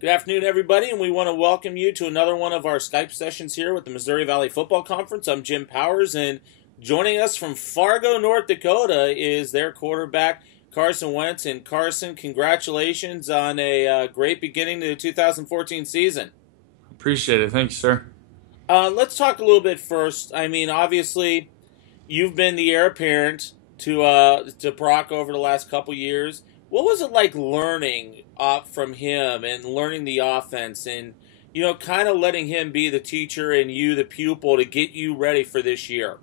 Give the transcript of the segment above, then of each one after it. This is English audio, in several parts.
Good afternoon, everybody, and we want to welcome you to another one of our Skype sessions here with the Missouri Valley Football Conference. I'm Jim Powers, and joining us from Fargo, North Dakota is their quarterback, Carson Wentz. And Carson, congratulations on a great beginning to the 2014 season. Appreciate it. Thank you, sir. Let's talk a little bit first. I mean, obviously, you've been the heir apparent to Brock over the last couple years. What was it like learning from him and learning the offense and, kind of letting him be the teacher and you the pupil to get you ready for this year?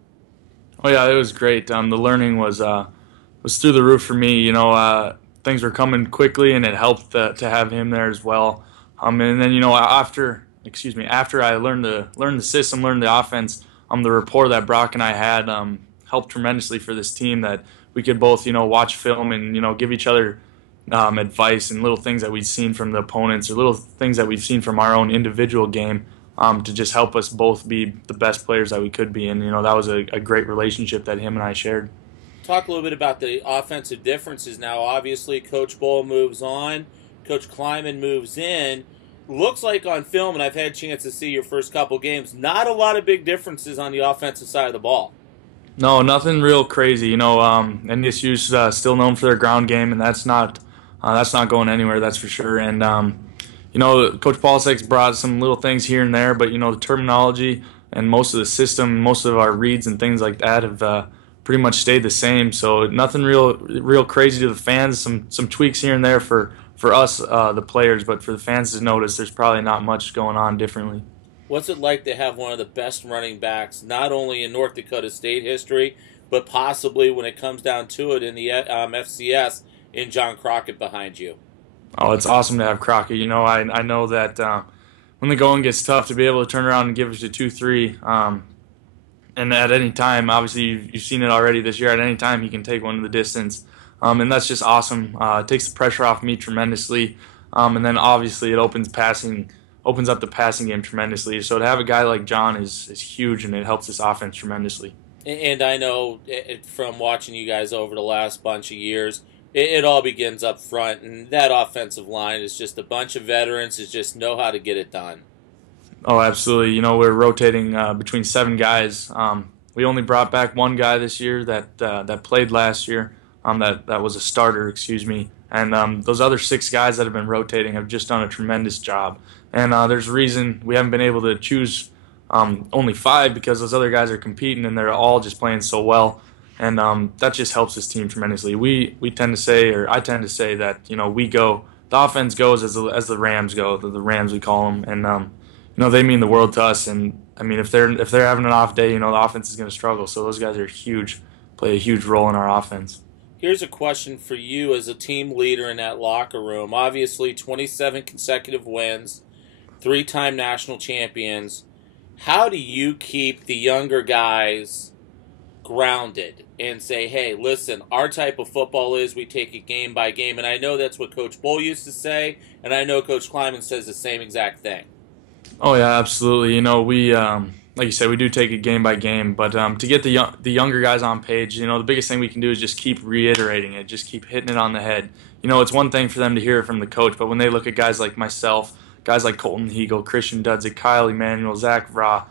Oh yeah, it was great. The learning was through the roof for me. Things were coming quickly, and it helped to have him there as well. And then after I learned the system, learned the offense, the rapport that Brock and I had helped tremendously for this team, that we could both watch film and give each other advice and little things that we've seen from the opponents or little things that we've seen from our own individual game to just help us both be the best players that we could be. And that was a great relationship that him and I shared. Talk a little bit about the offensive differences now. Obviously, Coach Bull moves on, Coach Kleiman moves in. Looks like on film, and I've had a chance to see your first couple games, not a lot of big differences on the offensive side of the ball. No, nothing real crazy. NDSU's still known for their ground game, and that's not going anywhere. That's for sure. And Coach Polisek's brought some little things here and there, but the terminology and most of the system, most of our reads and things like that have pretty much stayed the same. So nothing real crazy to the fans. Some tweaks here and there for us, the players, but for the fans to notice, there's probably not much going on differently. What's it like to have one of the best running backs, not only in North Dakota State history, but possibly when it comes down to it in the FCS, in John Crockett behind you? Oh, it's awesome to have Crockett. I know that when the going gets tough, to be able to turn around and give us a 2-3, and at any time, obviously you've seen it already this year, at any time he can take one to the distance. And that's just awesome. It takes the pressure off me tremendously. And then obviously it opens up the passing game tremendously. So to have a guy like John is huge, and it helps this offense tremendously. And I know from watching you guys over the last bunch of years, it all begins up front, and that offensive line is just a bunch of veterans that just know how to get it done. Oh, absolutely. We're rotating between 7 guys. We only brought back 1 guy this year that played last year. That was a starter, and those other 6 guys that have been rotating have just done a tremendous job. And there's a reason we haven't been able to choose only 5, because those other guys are competing and they're all just playing so well. And that just helps this team tremendously. We tend to say, or I tend to say, that the offense goes as the Rams go, the Rams we call them, and they mean the world to us. And I mean, if they're having an off day, the offense is going to struggle. So those guys are huge, play a huge role in our offense. Here's a question for you as a team leader in that locker room. Obviously, 27 consecutive wins, 3-time national champions. How do you keep the younger guys grounded and say, hey, listen, our type of football is we take it game by game? And I know that's what Coach Bull used to say, and I know Coach Kleiman says the same exact thing. Oh, yeah, absolutely. We, like you said, we do take it game by game, but to get the younger guys on page, the biggest thing we can do is just keep reiterating it, just keep hitting it on the head. It's one thing for them to hear it from the coach, but when they look at guys like myself, guys like Colton Hegel, Christian Dudzik, Kyle Emanuel, Zach Vra,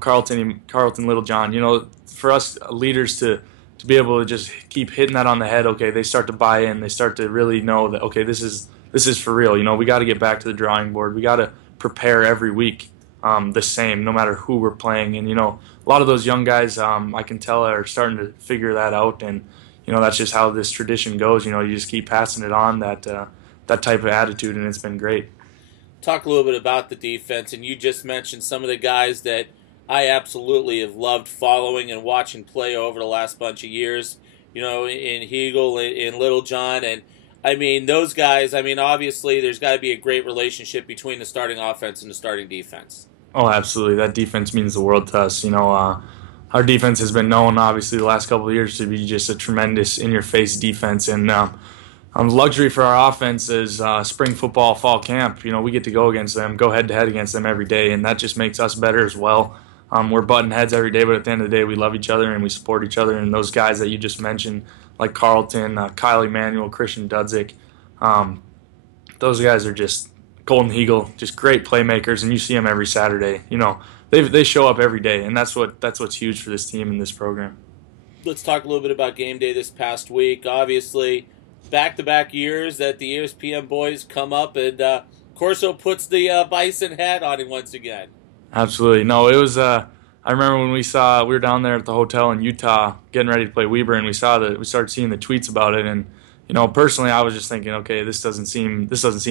Carlton Littlejohn, for us leaders to be able to just keep hitting that on the head, okay, they start to buy in, they start to really know that, okay, this is for real. We got to get back to the drawing board. We got to prepare every week the same, no matter who we're playing. And a lot of those young guys, I can tell, are starting to figure that out. And that's just how this tradition goes. You just keep passing it on, that type of attitude, and it's been great. Talk a little bit about the defense, and you just mentioned some of the guys that I absolutely have loved following and watching play over the last bunch of years. In Hegel, in Littlejohn, and I mean, those guys, obviously there's got to be a great relationship between the starting offense and the starting defense. Oh, absolutely. That defense means the world to us. Our defense has been known, obviously, the last couple of years to be just a tremendous in-your-face defense. And the luxury for our offense is spring football, fall camp. We get to go against them, go head-to-head against them every day, and that just makes us better as well. We're butting heads every day, but at the end of the day, we love each other and we support each other. And those guys that you just mentioned, like Carlton, Kyle Emanuel, Christian Dudzik, those guys are just Golden Eagle, just great playmakers, and you see them every Saturday. You know, they show up every day, and that's what's huge for this team and this program. Let's talk a little bit about game day this past week. Obviously, back-to-back years that the ESPN boys come up, and Corso puts the Bison hat on him once again. Absolutely. No, it was. I remember when we were down there at the hotel in Utah getting ready to play Weber, and we started seeing the tweets about it, and you know, personally, I was just thinking, okay, this doesn't seem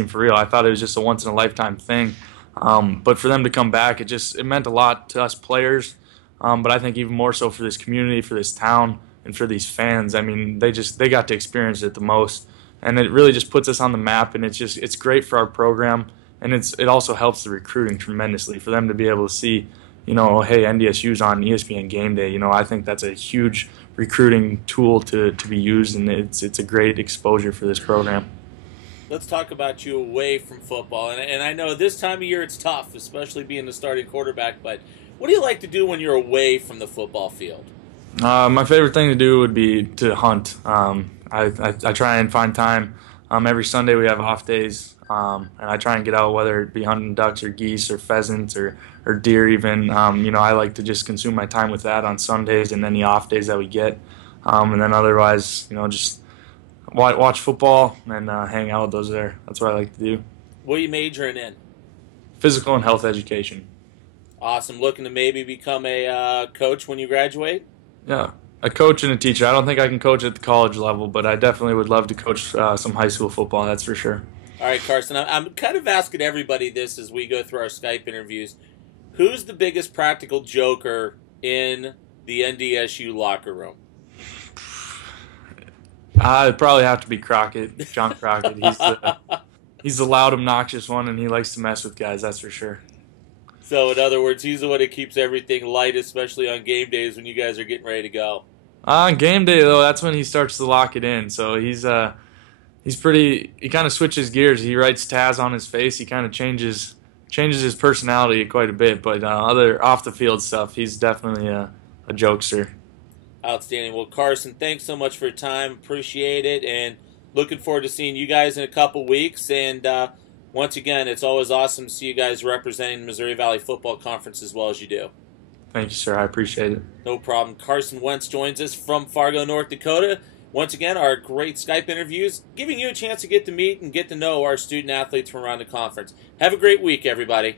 for real. I thought it was just a once in a lifetime thing, but for them to come back, it meant a lot to us players. But I think even more so for this community, for this town, and for these fans. I mean, they got to experience it the most, and it really just puts us on the map. And it's great for our program, and it also helps the recruiting tremendously for them to be able to see, you know, hey, NDSU's on ESPN Game Day. You know, I think that's a huge recruiting tool to be used, and it's a great exposure for this program. Let's talk about you away from football, and I know this time of year it's tough, especially being the starting quarterback. But what do you like to do when you're away from the football field? My favorite thing to do would be to hunt. I try and find time. Every Sunday we have off days, and I try and get out, whether it be hunting ducks or geese or pheasants or deer even. You know, I like to just consume my time with that on Sundays and then the off days that we get. And then otherwise, you know, just watch football and hang out with those there. That's what I like to do. What are you majoring in? Physical and health education. Awesome. Looking to maybe become a coach when you graduate? Yeah, a coach and a teacher. I don't think I can coach at the college level, but I definitely would love to coach some high school football, that's for sure. All right, Carson, I'm kind of asking everybody this as we go through our Skype interviews. Who's the biggest practical joker in the NDSU locker room? It'd probably have to be Crockett, John Crockett. He's the loud, obnoxious one, and he likes to mess with guys, that's for sure. So, in other words, he's the one that keeps everything light, especially on game days when you guys are getting ready to go. On game day, though, that's when he starts to lock it in. So he's pretty. He kind of switches gears. He writes Taz on his face. He kind of changes his personality quite a bit. But other off the field stuff, he's definitely a jokester. Outstanding. Well, Carson, thanks so much for your time. Appreciate it, and looking forward to seeing you guys in a couple weeks. And once again, it's always awesome to see you guys representing the Missouri Valley Football Conference as well as you do. Thank you, sir. I appreciate it. No problem. Carson Wentz joins us from Fargo, North Dakota. Once again, our great Skype interviews, giving you a chance to get to meet and get to know our student athletes from around the conference. Have a great week, everybody.